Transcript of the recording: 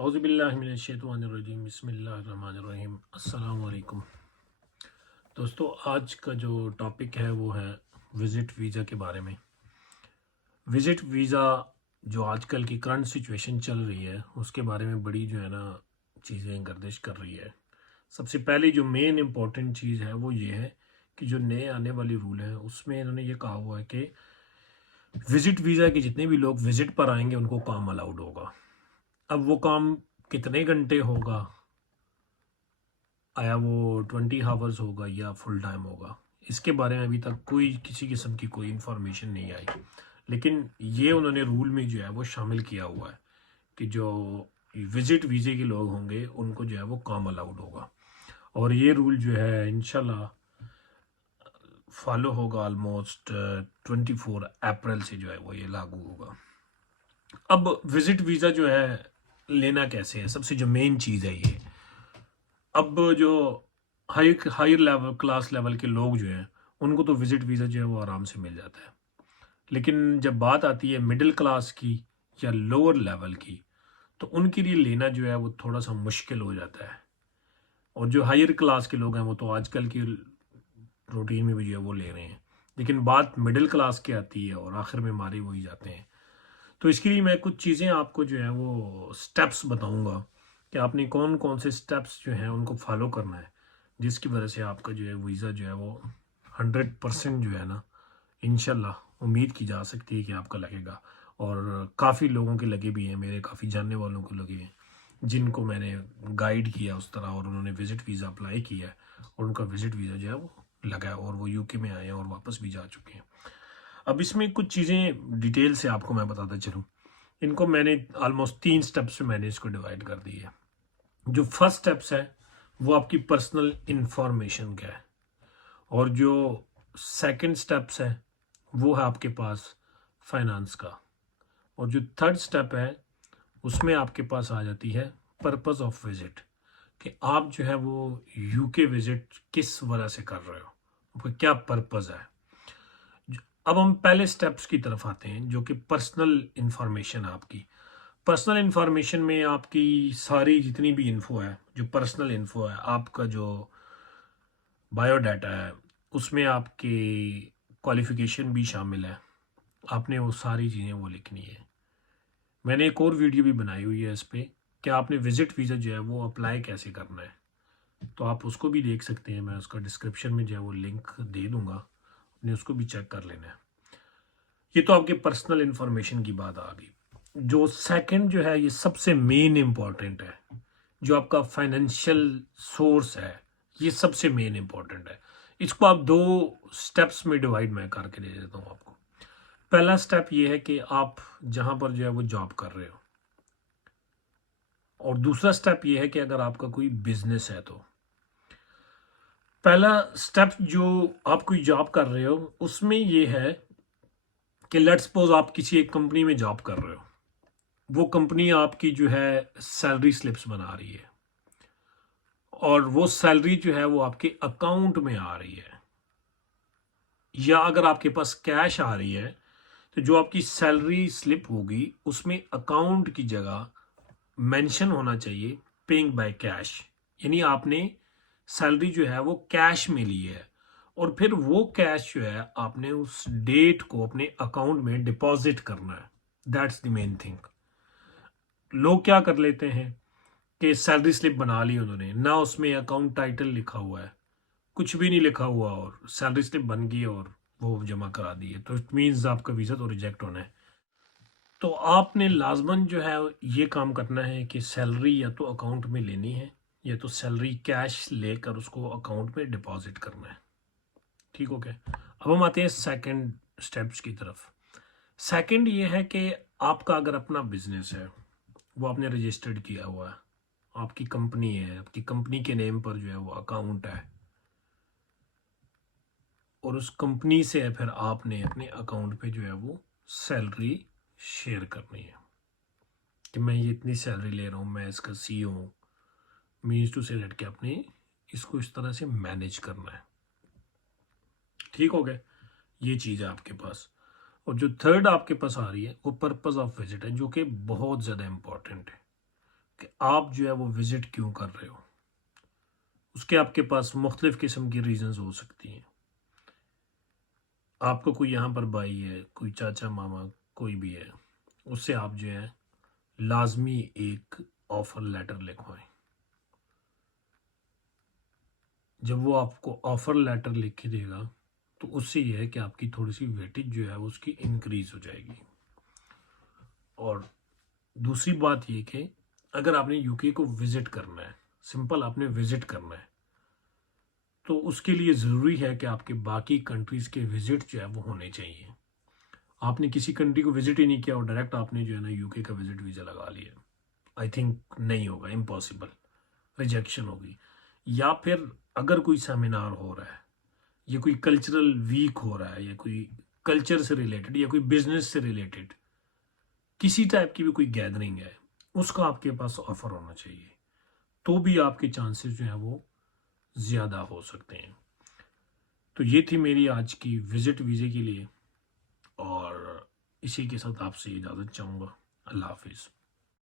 औज़ुबिल्लाहिमिनश्शैतानिर्रजीम बिस्मिल्लाहिर्रहमानिर्रहीम अस्सलाम वालेकुम। दोस्तों, आज का जो टॉपिक है वो है विज़िट वीज़ा के बारे में। विज़िट वीज़ा जो आजकल की करंट सिचुएशन चल रही है उसके बारे में बड़ी जो है ना चीज़ें गर्दिश कर रही है। सबसे पहले जो मेन इम्पोर्टेंट चीज़ है वो ये है कि जो नए आने वाली रूल है उसमें इन्होंने ये कहा हुआ है कि विज़िट वीज़ा के जितने भी लोग विज़िट पर आएंगे उनको काम अलाउड होगा। अब वो काम कितने घंटे होगा, आया वो 20 आवर्स होगा या फुल टाइम होगा, इसके बारे में अभी तक कोई किसी किस्म की कोई इन्फॉर्मेशन नहीं आई। लेकिन ये उन्होंने रूल में जो है वो शामिल किया हुआ है कि जो विजिट वीज़े के लोग होंगे उनको जो है वो काम अलाउड होगा। और ये रूल जो है इंशाल्लाह फॉलो होगा ऑलमोस्ट 24 अप्रैल से जो है वो ये लागू होगा। अब विजिट वीज़ा जो है लेना कैसे है, सबसे जो मेन चीज़ है ये, अब जो हायर लेवल क्लास लेवल के लोग जो हैं उनको तो विजिट वीज़ा जो है वो आराम से मिल जाता है। लेकिन जब बात आती है मिडिल क्लास की या लोअर लेवल की, तो उनके लिए लेना जो है वो थोड़ा सा मुश्किल हो जाता है। और जो हायर क्लास के लोग हैं वो तो आजकल की रूटीन में भी जो है वो ले रहे हैं। लेकिन बात मिडिल क्लास की आती है और आखिर में मारे वही जाते हैं। तो इसके लिए मैं कुछ चीज़ें आपको जो है वो स्टेप्स बताऊंगा कि आपने कौन कौन से स्टेप्स जो हैं उनको फॉलो करना है, जिसकी वजह से आपका जो है वीज़ा जो है वो 100% जो है ना इंशाल्लाह उम्मीद की जा सकती है कि आपका लगेगा। और काफ़ी लोगों के लगे भी हैं, मेरे काफ़ी जानने वालों को लगे हैं जिनको मैंने गाइड किया उस तरह, और उन्होंने विज़िट वीज़ा अप्लाई किया है और उनका विज़िट वीज़ा जो है वो लगा है और वो यूके में आए हैं और वापस भी जा चुके हैं। अब इसमें कुछ चीज़ें डिटेल से आपको मैं बताता चलूँ। इनको मैंने ऑलमोस्ट 3 स्टेप्स में मैंने इसको डिवाइड कर दी है। जो फर्स्ट स्टेप्स है वो आपकी पर्सनल इंफॉर्मेशन का है, और जो सेकंड स्टेप्स है वो है आपके पास फाइनेंस का, और जो थर्ड स्टेप है उसमें आपके पास आ जाती है पर्पस ऑफ विजिट, कि आप जो है वो यूके विजिट किस वजह से कर रहे हो, आपका क्या पर्पस है। अब हम पहले स्टेप्स की तरफ आते हैं जो कि पर्सनल इंफॉर्मेशन है आपकी। पर्सनल इंफॉर्मेशन में आपकी सारी जितनी भी इन्फो है, जो पर्सनल इन्फो है, आपका जो बायोडाटा है, उसमें आपके क्वालिफिकेशन भी शामिल है। आपने वो सारी चीज़ें वो लिखनी है। मैंने एक और वीडियो भी बनाई हुई है इस पर कि आपने विजिट वीज़ा जो है वो अप्लाई कैसे करना है, तो आप उसको भी देख सकते हैं। मैं उसका डिस्क्रिप्शन में जो है वो लिंक दे दूंगा, आपने उसको भी चेक कर लेना है। ये तो आपके पर्सनल इंफॉर्मेशन की बात आ गई। जो सेकंड जो है ये सबसे मेन इंपॉर्टेंट है, जो आपका फाइनेंशियल सोर्स है, ये सबसे मेन इंपॉर्टेंट है। इसको आप 2 स्टेप्स में डिवाइड मैं करके दे देता हूँ आपको। पहला स्टेप ये है कि आप जहां पर जो है वो जॉब कर रहे हो, और दूसरा स्टेप ये है कि अगर आपका कोई बिजनेस है तो। पहला स्टेप जो आप कोई जॉब कर रहे हो उसमें ये है कि लेट्स सपोज आप किसी एक कंपनी में जॉब कर रहे हो, वो कंपनी आपकी जो है सैलरी स्लिप्स बना रही है, और वो सैलरी जो है वो आपके अकाउंट में आ रही है, या अगर आपके पास कैश आ रही है तो जो आपकी सैलरी स्लिप होगी उसमें अकाउंट की जगह मेंशन होना चाहिए पेइंग बाय कैश, यानी आपने सैलरी जो है वो कैश में ली है, और फिर वो कैश जो है आपने उस डेट को अपने अकाउंट में डिपॉजिट करना है। That's the main thing. लोग क्या कर लेते हैं कि सैलरी स्लिप बना ली उन्होंने, ना उसमें अकाउंट टाइटल लिखा हुआ है, कुछ भी नहीं लिखा हुआ, और सैलरी स्लिप बन गई और वो जमा करा दी है, तो इट मीन्स आपका वीज़ा तो रिजेक्ट होना है। तो आपने लाजमन जो है ये काम करना है कि सैलरी या तो अकाउंट में लेनी है, या तो सैलरी कैश लेकर उसको अकाउंट में डिपॉजिट करना है। ठीक हो गया। अब हम आते हैं सेकंड स्टेप्स की तरफ। सेकंड ये है कि आपका अगर अपना बिजनेस है, वो आपने रजिस्टर्ड किया हुआ है, आपकी कंपनी है, आपकी कंपनी के नेम पर जो है वो अकाउंट है, और उस कंपनी से फिर आपने अपने अकाउंट पे जो है वो सैलरी शेयर करनी है कि मैं ये इतनी सैलरी ले रहा हूँ, मैं इसका सीईओ हूँ। मीन्स टू से दैट कि आपने इसको इस तरह से मैनेज करना है। ठीक हो गया, ये चीज़ है आपके पास। और जो थर्ड आपके पास आ रही है वो पर्पस ऑफ विजिट है, जो कि बहुत ज़्यादा इंपॉर्टेंट है, कि आप जो है वो विज़िट क्यों कर रहे हो। उसके आपके पास मुख्तलिफ़ किस्म की रीज़न्स हो सकती हैं। आपको कोई यहाँ पर भाई है, कोई चाचा मामा कोई भी है, उससे आप जो है लाज़मी एक ऑफ़र लेटर लिखवाएँ। जब वो आपको ऑफ़र लेटर लिख के देगा, तो उससे ये है कि आपकी थोड़ी-सी वेटेज जो है वो उसकी इंक्रीज़ हो जाएगी। और दूसरी बात ये कि अगर आपने यूके को विज़िट करना है, सिंपल आपने विज़िट करना है, तो उसके लिए ज़रूरी है कि आपके बाकी कंट्रीज़ के विज़िट जो है वो होने चाहिए। आपने किसी कंट्री को विज़िट ही नहीं किया और डायरेक्ट आपने जो है ना यूके का विज़िट वीज़ा लगा लिया, आई थिंक नहीं होगा, इम्पॉसिबल, रिजेक्शन होगी। या फिर अगर कोई सेमिनार हो रहा है, या कोई कल्चरल वीक हो रहा है, या कोई कल्चर से रिलेटेड या कोई बिजनेस से रिलेटेड किसी टाइप की भी कोई गैदरिंग है, उसका आपके पास ऑफर होना चाहिए, तो भी आपके चांसेस जो है वो ज़्यादा हो सकते हैं। तो ये थी मेरी आज की विज़िट वीज़े के लिए, और इसी के साथ आपसे इजाज़त चाहूँगा। अल्लाह हाफिज़।